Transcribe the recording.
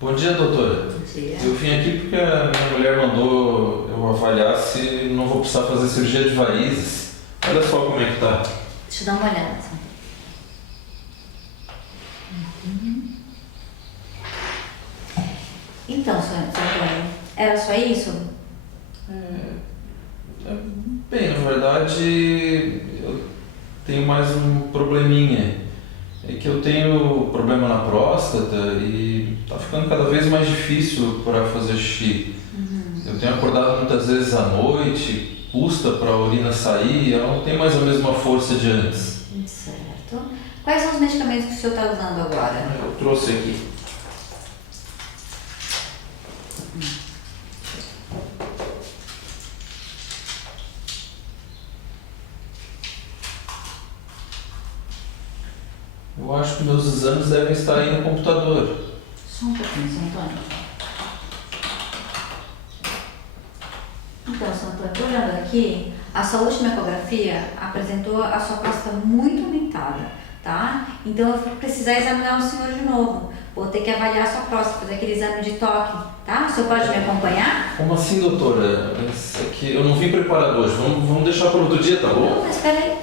Bom dia, doutora. Bom dia. Eu vim aqui porque a minha mulher mandou eu avaliar se não vou precisar fazer cirurgia de varizes. Olha só como é que tá. Deixa eu dar uma olhada. Então, senhor Antônio, era só isso? Bem, na verdade, eu tenho mais um probleminha. É que eu tenho problema na próstata e tá ficando cada vez mais difícil para fazer xixi. Eu tenho acordado muitas vezes à noite, custa para a urina sair, ela não tem mais a mesma força de antes. Certo. Quais são os medicamentos que o senhor está usando agora? Eu trouxe aqui. Eu acho que meus exames devem estar aí no computador. Só um pouquinho, senhor Antônio. Então, senhor Antônio, estou olhando aqui, a sua última ecografia apresentou a sua próstata muito aumentada, tá? Então eu vou precisar examinar o senhor de novo. Vou ter que avaliar a sua próstata, fazer aquele exame de toque, tá? O senhor pode me acompanhar? Como assim, doutora? Isso aqui, eu não vim preparado hoje. Vamos deixar para outro dia, tá bom? Não, mas espera aí.